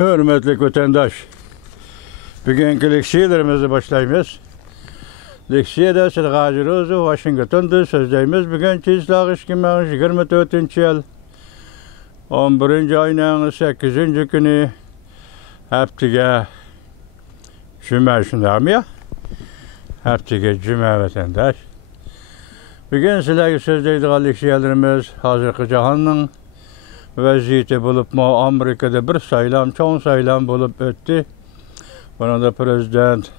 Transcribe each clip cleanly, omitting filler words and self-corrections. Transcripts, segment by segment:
Hürmetli vatandaş, bugünkü leksiyalarımızı başlayımız. Leksiyada Silgacı Rozu, Washington'da sözleyimiz. Bugün çizlağı 2024 yıl 11. ayının 8. günü haftige Cuma şundamı ya? Haftige Cuma vatandaş. Bugün sizlerge sözleydiği leksiyalarımız hazırkı cahanın vaziyeti bulup mu Amerika'da bir saylam, çoğun saylam bulup öttü. Buna da Prezident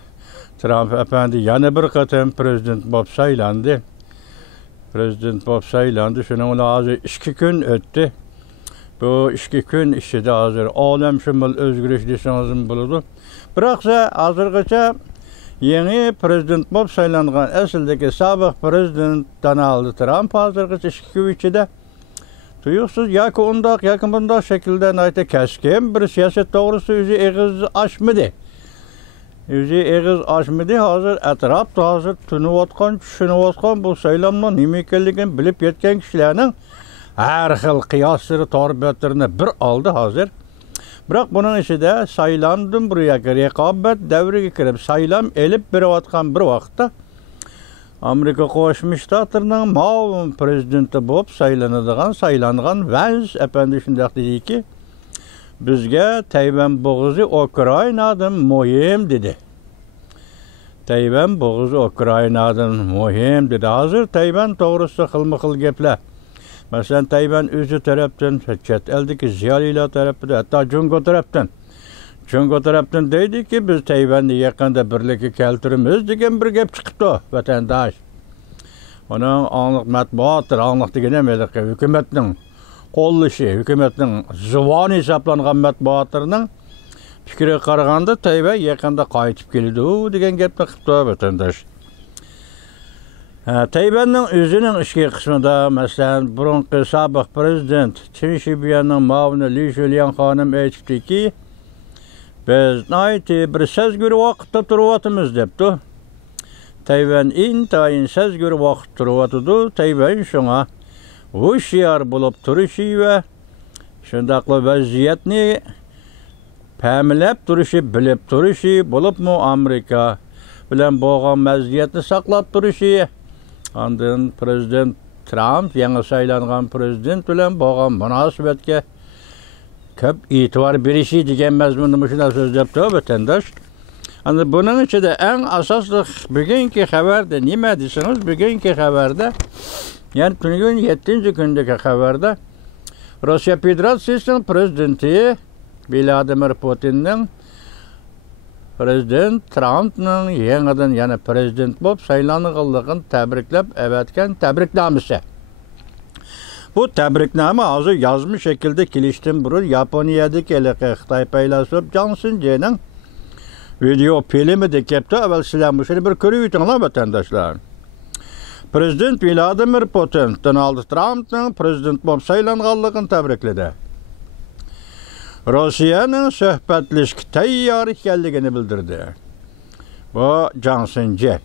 Trump efendi yana bir katım Prezident Bob saylandı. Prezident Bob saylandı. Şunun hazır 2 gün öttü. Bu 2 gün işi de hazır. Alem şumul özgürlük lisanızın buludu. Bıraksa hazırgıca yeni Prezident Bob saylanğan esildeki sabık Prezident Donald Trump hazırgıca 2 gün içinde tuyuksuz yakı ondak yakın bundak şekilde nayte keskin bir siyaset doğrusu yüzü eğiz açmadı. Yüzü eğiz açmadı hazır etrafta hazır tünüvatkan, düşünüvatkan bu saylamla nimekelliğini bilip yetken kişilerinin her xil kıyasları tarbiyatlarını bir aldı hazır. Bırak bunun işi de saylandım buraya rekabet devreye girip saylam elip bir vatkan bir vakta Amerika Qo'shma Shtatlarning muavin prezidenti bo'lib saylangan Vance efendi shunday dediki, bizga Tayvan bo'g'izi Ukrainadan muhim dedi. Tayvan bo'g'izi Ukrainadan muhim dedi. Hozir Tayvan to'g'risida xilma-xil gaplar. Masalan, Tayvan o'zi tarafdan, chet eldagi ziyolilar tarafidan, hatto Jungo tarafdan deydi ki biz Tayvan'ı yakında birlikte keltirimiz degan bir gap chiqibdi vatandaş. Onun anlık matbuattır, anlık degan emas, hükümetning qo'llashi, hükümetning zuvoni hisoblangan matbuatlarining fikriga qaraganda Tayvan yakında qaytib keladi degan gapni qilibdi vatandaş. Tayvanning o'zining ichki qismida masalan burunqi sobiq prezident Qin Shibiyanning muavini Li Shulian xonim aytibdiki, biz bir sezgür vaqtda turvatımız depti. Tayvan intayin sezgür vaqt turvatıdı. Tayvan şuna hushyor bulup turuşu ve şundaqlı vaziyetni pamlab turuşu, bilip turuşu bulup mu Amerika bilen bo'lgan vaziyetni saqlab turuşu. Ondan Prezident Trump, yangi saylangan prezident bilen bo'lgan munosabatga köp itibar berişi degan mazmunda shunday so'zlabdi vatandaş. Ana bunun içinde en asaslı bugünkü haberde nima desiniz? Bugünkü haberde yani günün 7. gündeki haberde Rusya Federasyası'nın prezidenti Vladimir Putin'nin Prezident Trump'ның yeniden yani prezident bo'lib saylanganligini tabriklab evetken tabriknomasi. Bu tabriknoma hozir yozma şekilde kelishdan burun Yaponiyadagi Xitoy faylasufi Zhang Xinjining video filmi deb ketdi. Avval sizlar shuni bir ko'rib o'tinglar vatandaşlar. Prezident Vladimir Putin Donald Trump'ning prezident bo'lib saylanganligini tabrikladi. Rossiyaning suhbatlashishga tayyor ekanligini bildirdi. Bu Zhang Xinji.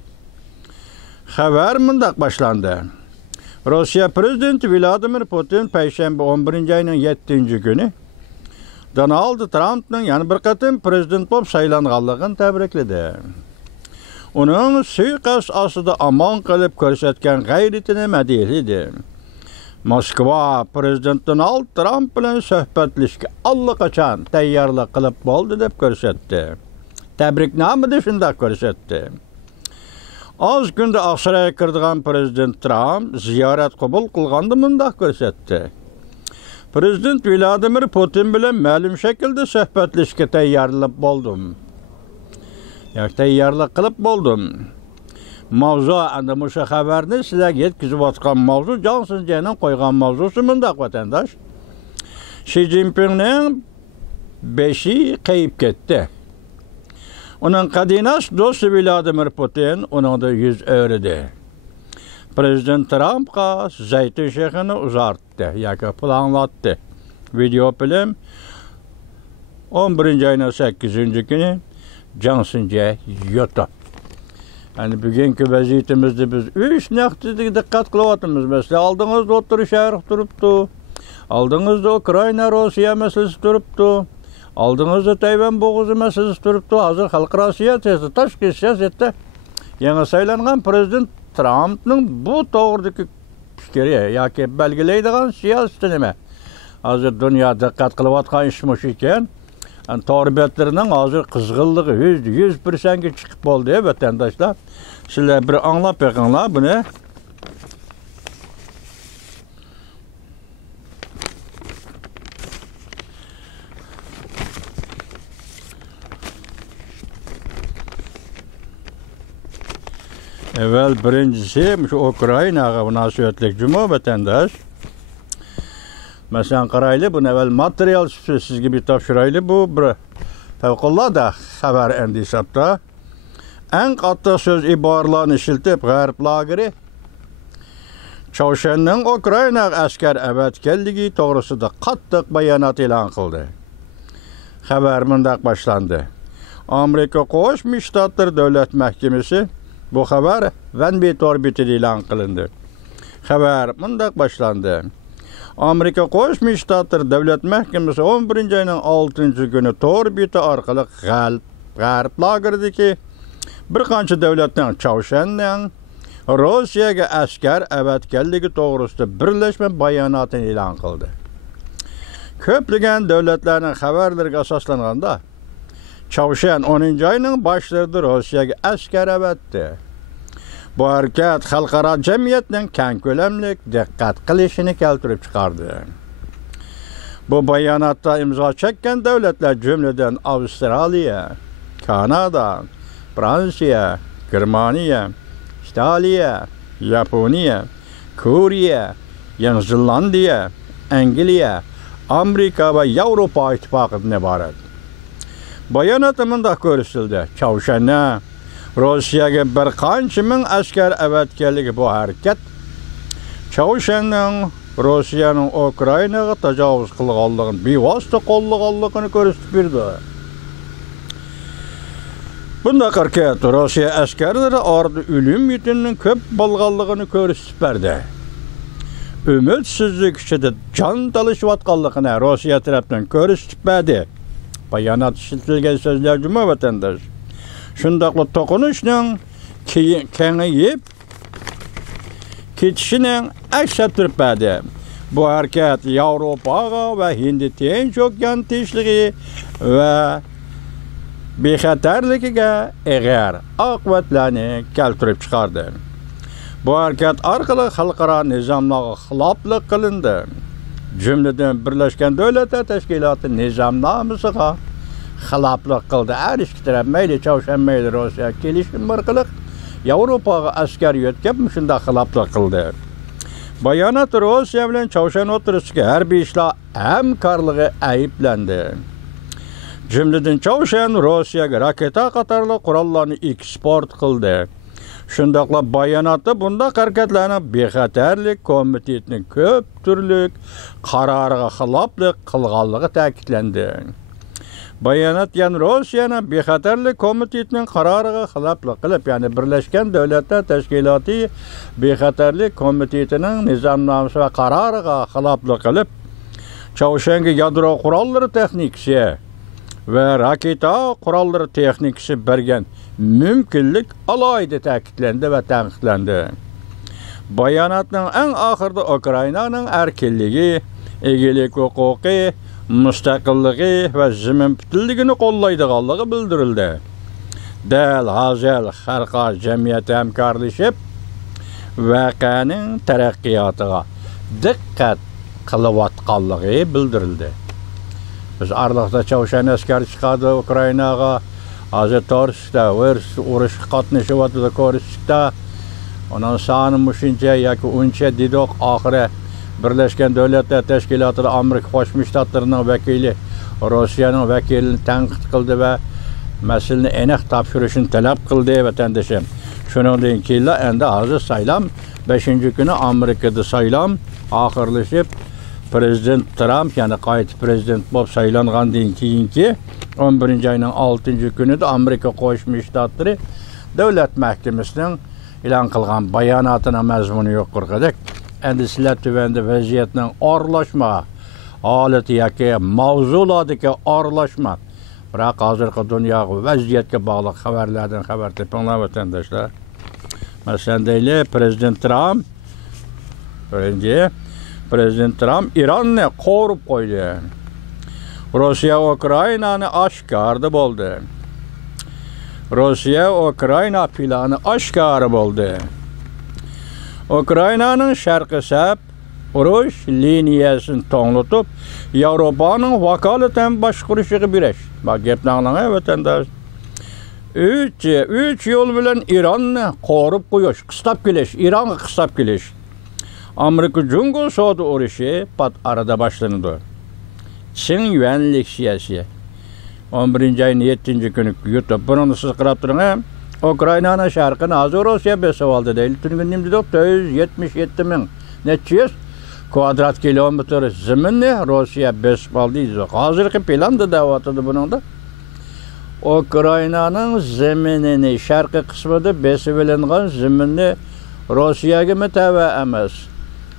Xabar mundaq boshlandi. Rusya Prezidenti Vladimir Putin Perşembe 11. ayının 7. günü Donald Trump'ның yani bir qatim prezident bo'lib saylanganligini tabrikladi. Uning suiqasd ostida amon qilib ko'rsatgan g'ayratini madhiyaladi. Moskva prezident Donald Trump bilan suhbatlashishga allaqachon tayyorlik qilib bo'ldi deb ko'rsatdi. Tabriknomada shunday ko'rsatdi. Az günde Aksaray'a kirdigan Prezident Trump ziyaret kabul kılgandı mındak ko'rsatdi. Prezident Vladimir Putin bilen ma'lum şekilde suhbatlashishga tayyorlab bo'ldim. Tayyorlik qilib bo'ldim. Mavzu anda musha xabarni sizlarga yetkazib atgan mavzu Zhang Xinjining qo'ygan mavzusi mundaq vatandaş. Xi Jinpingning beshi qayib ketdi. Onun qadinash do'sti Vladimir Putin uningda yuz o'rdi. Prezident Trump'a Zaytun shahrini uzartdi yoki planlatdi. Video film 11. ayının 8. günü Zhang Xinji yutdi. Yani bugünkü vaziyetimizde biz 3 noktada dikkat kılavatımız. Mesela aldığınızda oturuş ayrık duruptu. Aldığınızda Ukrayna Rusya meselesi duruptu. Aldığınızda Tayvan boğuzu meselesi duruptu. Hazır halkara siyaseti, taşkı siyasette yeni saylangan Prezident Trump'nın bu doğrudaki fikri, yoki belgileydigan siyaseti nima? Hazır dünya diqqat qilayotgan ishmuş ekan. Torbetlerinin hazır kızgınlığı %100%'e çıkıp oldu vatandaşlar. Sizler bir anlap bakınlar bunu. Evvel birincisi şu Ukrayna'ya münasebetlik cuma vatandaş. Mesela qaraylı bunu evvel materyal siz gibi topşıraylı bu bir fevkalade haber endi hesapta. En katı söz ibarlarını işiltip G'arb lageri Çavuşen'nin Ukrayna asker evetkenligi to'g'risida qattiq bayonot e'lon qildi. Xabar mundaq başlandı. Amerika Qo'shma Shtatlar Davlat Mahkemesi bu xabar Vanbet orbitida e'lon qilindi. Xabar mundaq başlandı. Amerika Qo'shma Shtatlar Davlat Mahkemesi 11 ayının 6 günü torbiti orqali G'arb lageridagi bir qancha davlatning Çavuşen'ning Rossiyaga askar evetkenligi to'g'risida birlashma bayonotini e'lon qildi. Ko'plagan davlatlarning xabarlariga asoslanganda Çavuşen 10 ayning boshlarida Rossiyaga askar evatdi. Bu harakat xalqaro jamiyatning keng ko'lamli diqqat qilishini keltirib chiqardi. Bu bayonotda imzo chekkan davlatlar jumladan Avstraliya, Kanada, Fransiya, Germaniya, İtalya, Yaponiya, Koriya, Yeni Zelandiya, Angliya, Amerika ve Avrupa İttifaqı'dan ibaret. Bayonotda mundaq ko'rsatildi. Çavuşen'e Rossiyaga bir qancha ming askar evatganligi bu harakat Çavuşen'ning Rossiyaning Ukraynaga tajovuz qilganligini, bevosita qo'llaganligini ko'rsatib berdi. Bunda harakat Rossiya askarlari orada ölüm yetinin köp bo'lganligini ko'rsatib berdi. Ümidsizlik ichida jon talashayotganligini Rossiya tarafdan ko'rsatib berdi. Bayonot ishlatilgan so'zlar juma vatandosh. Shundaqla to'qinishning kengayib ketishini aks ettirib berdi. Bu harakat Yevropaga va Hind Tinch okean tinchligi va bexatarligiga eg'ar oqibatlarni keltirib chiqardi. Bu harakat orqali xalqaro nizomlarga xiloflik qilindi. Jumladan Birlashgan Davlatlar Tashkiloti nizomnomasiga xiloflik qildi. Har ikki taraf mayli Çavuşen mayli Rossiya kelishim orqali Yevropaga askar yetkazib shunday xiloflik qildi. Bayonot Rossiya bilan Çavuşen o'rtasidagi harbiy ishlar hamkorligi ayblandi. Cümleden Çavuşen Rossiyaga raketa qatorli qurollarni eksport qildi. Shundaqla bayonotda bunda harakatlarning bexatarlik komitetining ko'p turlik qaroriga xiloflik qilganligi ta'kidlandi. Bayonot yani Rossiyaning bexatarlik komitetining qaroriga xiloflik qilib, ya'ni Birlashgan Davlatlar Tashkiloti bexatarlik komitetining nizomnomasi va qaroriga xiloflik qilib, Çavuşenga yadro qurollari texnikasi ve raketa qurolları texnikasi bergan mümkünlük alayda ta'kidlandi ve tanqidlandi. Bayonotning en oxirida Ukraynaning erkinligi, egilik huquqi, mustaqilligi va zamin putilligini qo'llaydiganligi bildirildi. Dal hozir xalqaro jamiyat hamkorlashib voqeaning taraqqiyotiga diqqat qilayotganligi bildirildi. Biz arlıqda Çavuşen askar chiqadi Ukraynaga, hozir Torskda urush qatnashyapti Korskda. Ondan soni mushincha yoki uncha dedik oxiri Birlashgan Davlatlar Tashkiloti Amerika Qo'shma Shtatlarining vakili Rossiyaning vakilini tanqid qildi va masalani aniq topshirishni talab qildi vatandoshim. Shuningdek keyin endi hozir saylam 5-kuni Amerikada saylam oxirlashib Prezident Trump yani qayta prezident bo'lib saylangandan keyingi 11 ayning 6 kunida Amerika Qo'shma Shtatlari Davlat Mahkamasining e'lon qilgan bayonotining mazmuni yo'q qo'rqadik. Endi sizlar tuvanda vaziyatning orlashma holati yoki mavzulardagi aralashma. Biroq hozirgi dunyoga vaziyatga bog'liq xabarlardan xabar topinglar vatandoshlar. Masalan, deyli Prezident Trump Iranni qo'rib qo'ydi. Rossiya Ukrainani oshkor bo'ldi. Rossiya Ukraina planı oshkor bo'ldi. Ukrainaning sharqi sap urush liniyasini to'nglatib, Yevropaning vakolatan boshqarishiga berish. Bak gapni anglang vatandosh. 3 yo'l bilan Ironni qo'rib qo'yish, qistab kelish, Ironga qistab kelish. Amerika Jungo savdo urushi pat arada boshlanadi. Çin yuanlik siyasi 11 ayın 7 günü YouTube bunu siz qarab turing. Ukrainanın sharqini hozir Rossiya besib oldi deyli. Tungunimda 477 ming necha kvadrat kilometr zaminni Rossiya besib oldi. Hozirgi planda da'vatida buningda Ukrainanın zaminini sharqi qismida besib olingan zaminni Rossiyaga mutava emas.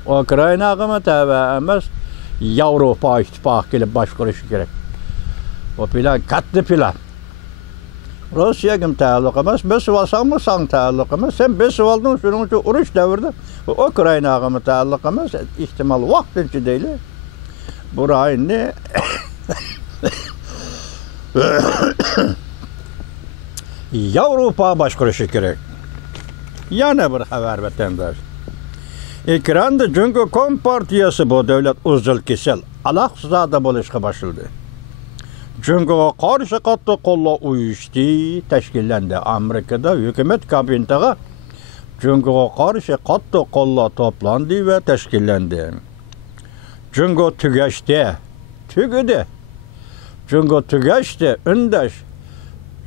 Ukrainaga mutava emas. Yevropa ittifaqı kelib boshqarishi kerak. O plan katta plan. Rossiyaga taalluq emas, besib olsangmi san taalluq emas. Sen besib olding, shuning uchun urush davrida Ukrainaga taalluq emas, ehtimol vaqtincha deyli. Bu rayonni Yevropa boshqarishi kerak. Yana bir xabar vatandosh. Ekranda Jungo Kompartiyasi bu davlat uzil kesel alaqsizada bo'lishga boshladi. Jungoga qarshi qattiq qo'llov uyushti tashkillandi. Amerikada hukumat kabinetiga Jungoga qarshi qattiq qo'llov to'plandi va tashkillandi. Jungo tugashdi. Tugadi. Jungo tugashdi, undash.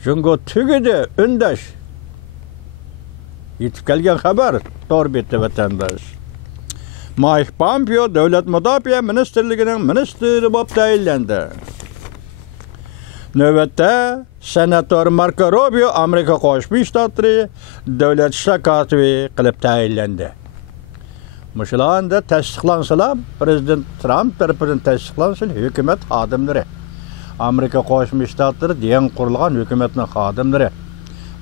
Jungo tugadi, undash. Yetib kelgan xabar to'rbetdi vatandosh. Mike Pompeo Davlat Mudofaa Ministrligining ministri bo'lib tayinlandi. Navbatda senator Marco Rubio Amerika Qo'shma Shtatlari davlat ishlar kotibi qilib tayinlandi. Mushulanda tasdiqlansalar, Prezident Trump tarafidan tasdiqlansin hukumat xodimlari. Amerika Qo'shma Shtatlari degan qurilgan hukumatning xodimlari.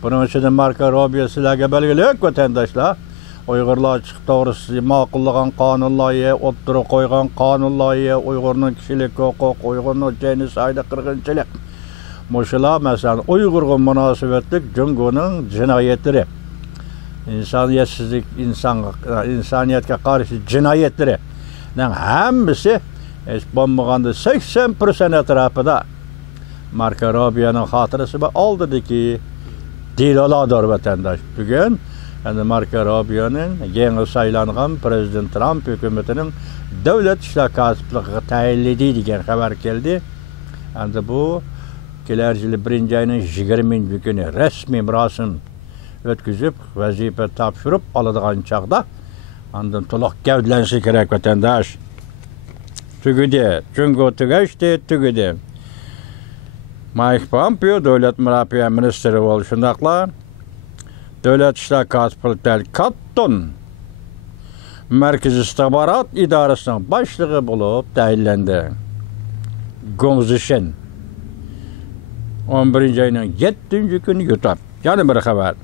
Bunun için Marco Rubio sizlarga belgilik vatandoshlar. Uyg'urlar chiqib to'g'risida ma'qullagan qonunlarga o'ttirib qo'ygan qonunlarga Uyg'urning kishilik huquq, Uyg'urning jenosidga qirg'inchilik. Mushular masalan Uyg'urga munosabatlik Jungoning jinoyatlari, insoniyatsizlik, insoniyatga qarshi jinoyatlari hammasi hech bo'lmaganda 80% atrofida Marco Rubioning xotirasi va oldidagi Dilolador vatandaş. Bugün yani Marco Rubio'nun yeni saylangan Prezident Trump hükümetinin devlet işler kasıplığı tayinlediği degan xabar keldi. Yani bu kelar yili 1 ayının 20 günü resmi murasim ötküzüp vazife topshirib oladigan chaqda andan to'liq gavdlansa kerak vatandaş. Tugudi, Jungo tugashdi, tugudi. Mike Pompeo Davlat Mudofaa Ministri bo'ldi. Shundaqla Davlat ishlar kotibi Katton Markaziy istixborot idorasining boshlig'i bo'lib tayinlandi. Gongzishin 11 ayning 7 kuni YouTube. Yana bir xabar.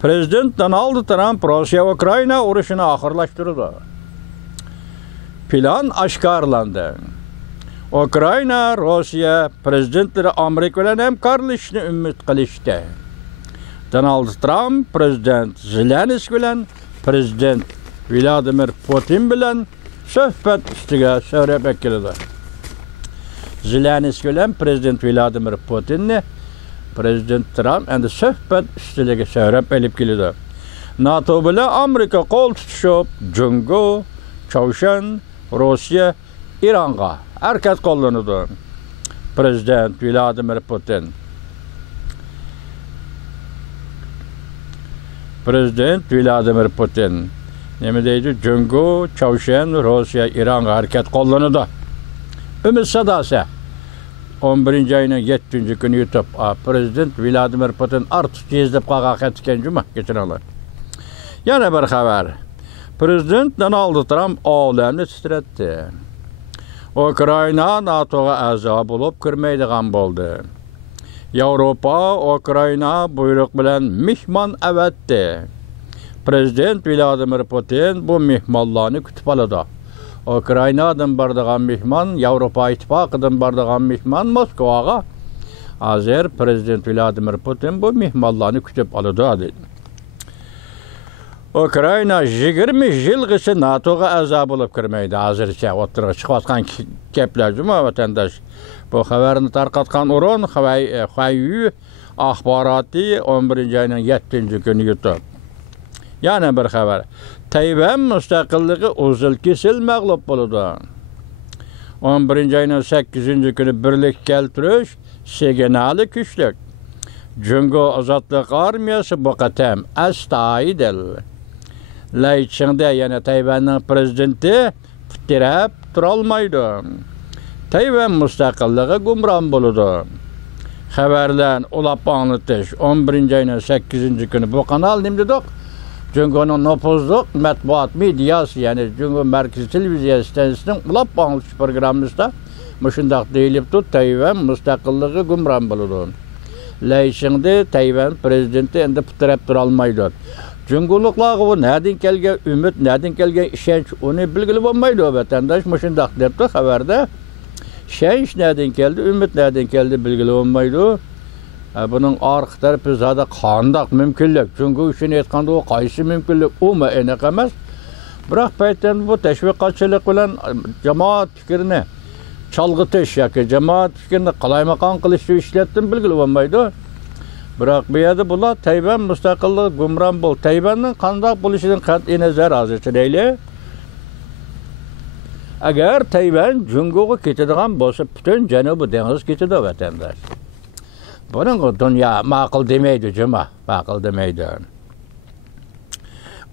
Prezident Donald Trump Rossiya Ukraina urushini oxirlashtirdi. Plan oshkorlandi. Ukraina, Rossiya prezidentlari Amerika bilan hamkorlashishni umid qilishdi. Donald Trump Prezident Zelenskiy bilan Prezident Vladimir Putin bilan suhbat ustiga so'rab keldi. Zelenskiy bilan Prezident Vladimir Putinni Prezident Trump endi suhbat ustiga so'rab olib keldi. NATO bilan Amerika qo'l tutishib, Jungo, Choshan, Rossiya, Ironga harakat qo'llanadi. Prezident Vladimir Putin. Prezident Vladimir Putin nima deydi? Jungo, Choshan, Rossiya, Ironga harakat qo'llanadi. Umid sadosi 11 ayning 7 kuni YouTube Prezident Vladimir Putin ortiq yezdib qolgan ketgan juma kechiralar. Yana bir xabar. Prezident Donald Trump olamni titratdi. Ukrayna NATO'ga a'zo bo'lib kirmaydigan bo'ldi. Yevropa Ukrayna buyruq bilan mehmon avatdi. Prezident Vladimir Putin bu mehmonlarni kutib oladi. Ukraynadan bardigan mehmon, Yevropa ittifoqidan bardigan mehmon Moskvaga. Hozir Prezident Vladimir Putin bu mehmonlarni kutib oladi dedi. Ukrayna 20 yilgacha NATO'ga a'zo bo'lib kirmaydi. Hozircha o'tirib chiqayotgan gaplar juma vatandosh. Bu xabarni tarqatgan o'rin Xavay axboroti 11-oyning 7-kuni YouTube. Yana bir xabar. Tayvan mustaqilligi uzil-kesil mag'lub bo'ldi. 11-oyning 8-kuni birlik keltirish signali kuchlik. Jungo ozodlik armiyasi bu qatam astoydil. Laychingda yana Tayvanning prezidenti tirab turolmaydi. Tayvan mustaqilligi gumron bo'ldi. Xabarlarni ulab anglatish 11-oyning 8-kuni bu kanal nimdidoq Jungo'ning nopozliq matbuot mediasi, ya'ni Jungo markaziy televiziya stansiyasining ulab anglatish programmasida mushundaq deyilibdi, Tayvan mustaqilligi gumron bo'ldi. Laychingda Tayvan prezidenti endi tirab turolmaydi. Jungo'liklar bu nereden kelgan ümit, nereden kelgan ishonch, uni bilgili bo'lmaydi vatandosh mushundaq debdi xabarda. Ishonch nereden keldi, ümit nereden keldi bilgili bo'lmaydi. Bunun arqa tarafı zada qandaq mümkünlük. Jungo uchun aytganda o qaysi mümkünlük umi aniq emas. Biroq paytdan bu tashviqotchilik bilan jamoat fikrini chalg'itish yoki jamoat fikrini qalaymaqon qilishni ishlatdim bilgili bo'lmaydi. Biroq bu yerda bular Tayvan mustaqilligi gumron bo'ldi. Tayvanning qandoq bo'lishidan qat'iy nazar hozircha deyli. Agar Tayvan Jungoga ketadigan bo'lsa, butun Janubiy dengiz ketadi vatandosh. Buning dunyo ma'qul demaydi, juma, ma'qul demaydi.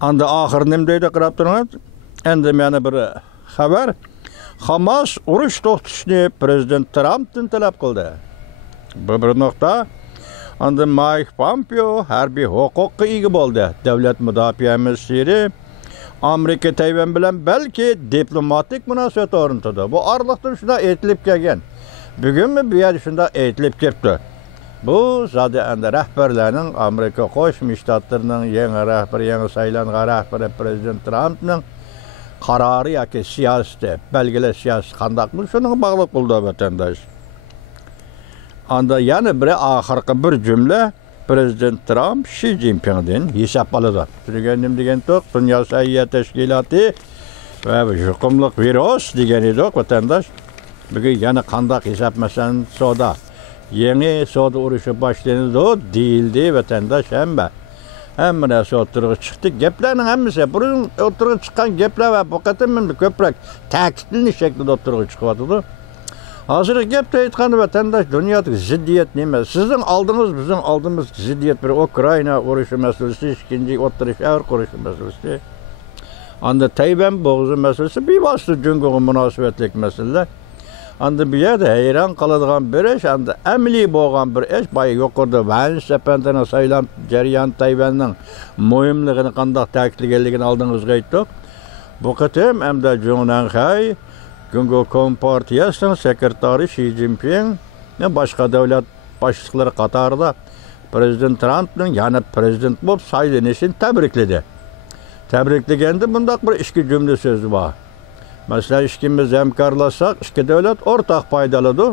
Anda oxir nim deydi qarab turamiz. Endi mana bir xabar. Hamas urush to'xtatishni prezident Trampdan talab qildi. Bu bir nuqta. Anda Mike Pompeo harbiy huquqqa ega bo'ldi. Davlat mudofaa ministri Amerika Tayvan bilan balki diplomatik munosabat o'rnatadi. Bu oraliqda shunda aytilib kelgan. Bugunmi bu yer shunda aytilib ketdi. Bu zodi anda rahbarlarning Amerika Qo'shma Shtatlarining yangi rahbari, yangi saylangan rahbari prezident Trampning qarori yoki siyosati, belgili siyosat qandaqmi shunga bog'liq bo'ldi vatandosh. Anda yana bir oxirgi bir jumla prezident Trump Xi Jinpingdan hisob oladi. Turganim degan to'q Dunyo sog'liqlik tashkiloti va yuqumli virus degan edi vatandosh. Bugun yana qandaq hisob masalan savdo yangi savdo urushi boshlandi deyildi vatandosh hamma narsa o'tirg'i chiqdi. Gaplarning hammasi burun o'tirg'i chiqqan gaplar va bu qatam ko'proq ta'kidlanish shaklida o'tirg'i chiqyapti. Hozirgi gapda aytganda vatandosh dunyoda ziddiyat nima? Sizning oldingiz, bizning oldimiz ziddiyat bir Ukraina urushi masalasi, ikkinchi o'tirish avr qurish masalasi. Anda Tayvan bo'g'zi masalasi bevosita Jungoga munosabatlik masala. Anda bu yerda hayron qoladigan bir ish, anda amaliy bo'lgan bir ish, boya yuqorida Van Sepentani saylan jarayon Tayvanning muhimligini qanday ta'kidlaganligini oldingizga aytdik. Bu qatam hamda Junanxay Jungo Kompartiyasining sekretari Xi Jinping ve boshqa davlat boshliqlari qatorida prezident Trumpning yana prezident bo'lib saylanishini tabrikladi. Tabriklaganda bundaq bir ikki jumla so'zi bor. Masalan, ikkimiz hamkorlashsak, ikki davlat o'rtaq foydaladi.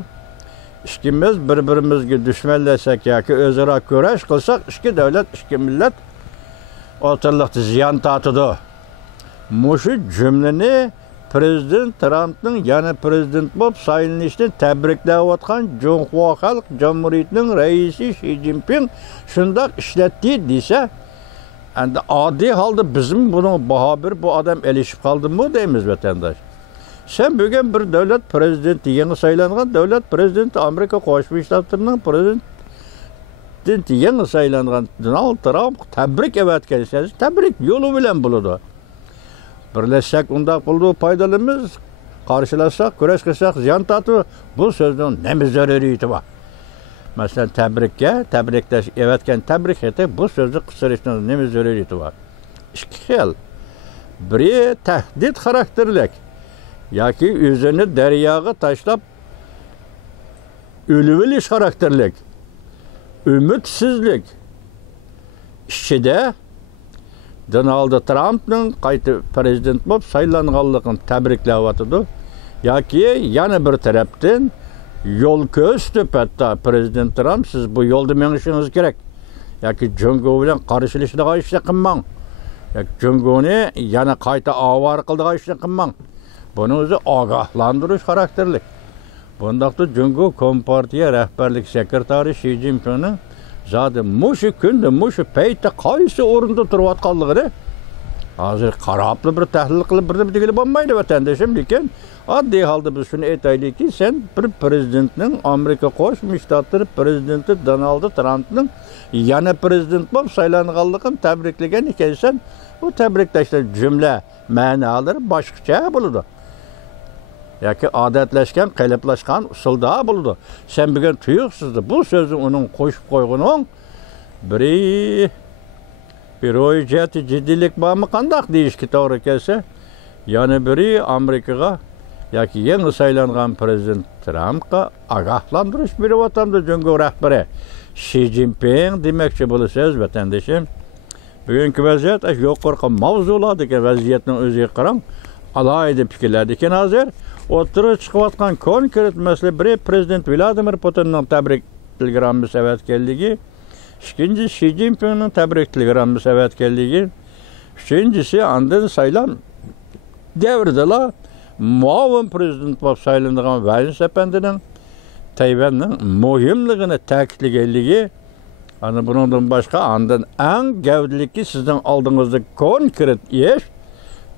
Ikkimiz bir-birimizga dushmanlasak yoki o'zaro kurash qilsak, ikki davlat, ikki millat o'rtalikda ziyon tortadi. Mushu jumlani Prezident Trumpning yana prezident bo'lib saylanishini tabriklayotgan Jonghua Xalq Jamhuriyatining raisi Xi Jinping shundoq ishlatdi desa, endi oddiy holda bizim buni baho berib bu odam elishib qoldimi deymiz vatandosh. Sen bugun bir davlat prezidenti, yangi saylangan davlat prezidenti Amerika Qo'shma Shtatlarining prezidenti yangi saylangan Donald Trump tabrik evatgansiz, tabrik yo'li bilan bo'ladi. Birleşsek undaq bulduğu faydalarımız, karşılaşsak, kurash qilsak, ziyon tortib, bu so'zning nima zaruriyati bor? Masalan, tabriklash evatgan tabrik etib, bu so'zni qisqartirishning nima zaruriyati bor? Ikki xil. Biri tahdid xarakterlik, yoki o'zini daryoga tashlab o'livilish xarakterlik ümidsizlik ichida Donald Trumpning qayta prezident bo'lib saylanganligini tabriklayotdi. Yoki yana bir tarafdan yo'l ko'rsatib hatta prezident Trump siz bu yo'lda menishingiz kerak. Yoki Jungo bilan qarshilashadigan ishni qilmang. Yoki Jungoni yana qayta avar qiladigan ishni qilmang. Buni o'zi ogohlantirish xarakterlik. Bundaqda Jungo Kompartiya rahbarlik sekretari Xi Jinpingning zodi mushu kunda mushu paytda qaysi o'rinda turayotganligini hozir qarabli bir tahlil qilib bir degili bo'lmaydi vatandoshim, lekin oddiy holda biz shuni aytaylikki, sen bir prezidentning Amerika Qo'shma Shtatlari prezidenti Donald Trumpning yana prezident bo'lib saylanganligini tabriklagan ekansan, bu tabriklashlar jumla ma'nolari boshqacha bo'ladi. Yoki odatlashgan, qiliplashgan usulda bo'ladi. Sen bugun tuyuqsizdi. Bu so'zni uning qo'shib qo'yganing bir o'yjati jiddilik bormi qandaq deyishga to'g'ri kelsa, yana biri Amerikaga yoki yangi saylangan prezident Trumpga ogohlantirish beryapti Jungo rahbari Xi Jinping demoqchi bo'lsangiz vatandoshim. Bugungi vaziyat yuqorqi mavzulardagi vaziyatning o'ziga qarang. Alayda fikrlar ekan hozir o'tirib chiqayotgan konkret masala biri prezident Vladimir Putinning tabrik telegramma savatganligi, ikkinchi Xi Jinpingning tabrik telegramma savatganligi, uchinchisi andan saylan davrida muavin prezident bo'lib saylangan Vladimir Putinning Tayvanning muhimligini ta'kidlaganligi, ana bundan boshqa andan eng gavdaliki sizning oldingizda konkret ish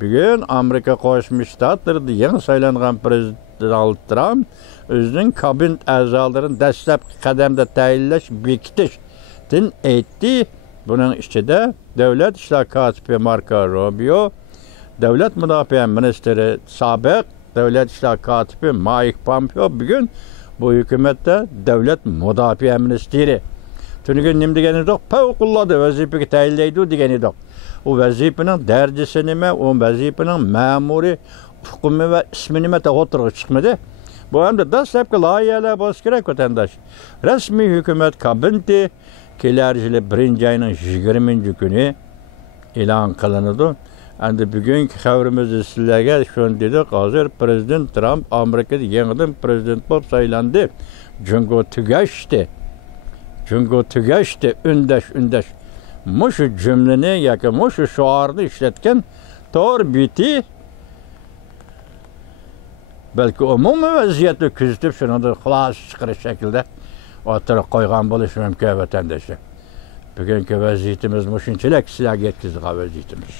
bugün Amerika Qo'shma Shtatlarida yangi saylangan prezident Donald Trump o'zining kabinet a'zolarini dastlabki qadamda tayinlash, bekitishdan aytdi. Buning ichida davlat ishlar kotibi Marco Rubio, davlat mudofaa ministri sobiq davlat ishlar kotibi Mike Pompeo bugun bu hukumatda davlat mudofaa ministri. Tunugun nima degani yo'q, favqulodda vazifaga tayinlaydi degan edi. O vazifaning darajasi nima, o vazifaning ma'muriy hukmi va ismi nima o'tirg'i chiqmadi. Bu hamda dastlabki loyihalar bo'lishi kerak vatandosh. Rasmiy hukumat kabineti kelar yili 1-oyning 20-kuni e'lon qilinadi. Endi bugungi xabarimizda sizlarga shuni dedik, hozir prezident Trump Amerikada yangidan prezident bo'lib saylandi. Jungo tugashdi, undash. Mushu cümleni yoki mushu şuarını işletken to'g'ri biti belki umumiy vaziyatni kuzatib shunday xulosa chiqarish shaklida o'tirib qo'ygan bo'lishi mumkin vatandoshlar. Bugungi vaziyatimiz mushunchalik sizlarga yetkazgan vaziyatimiz.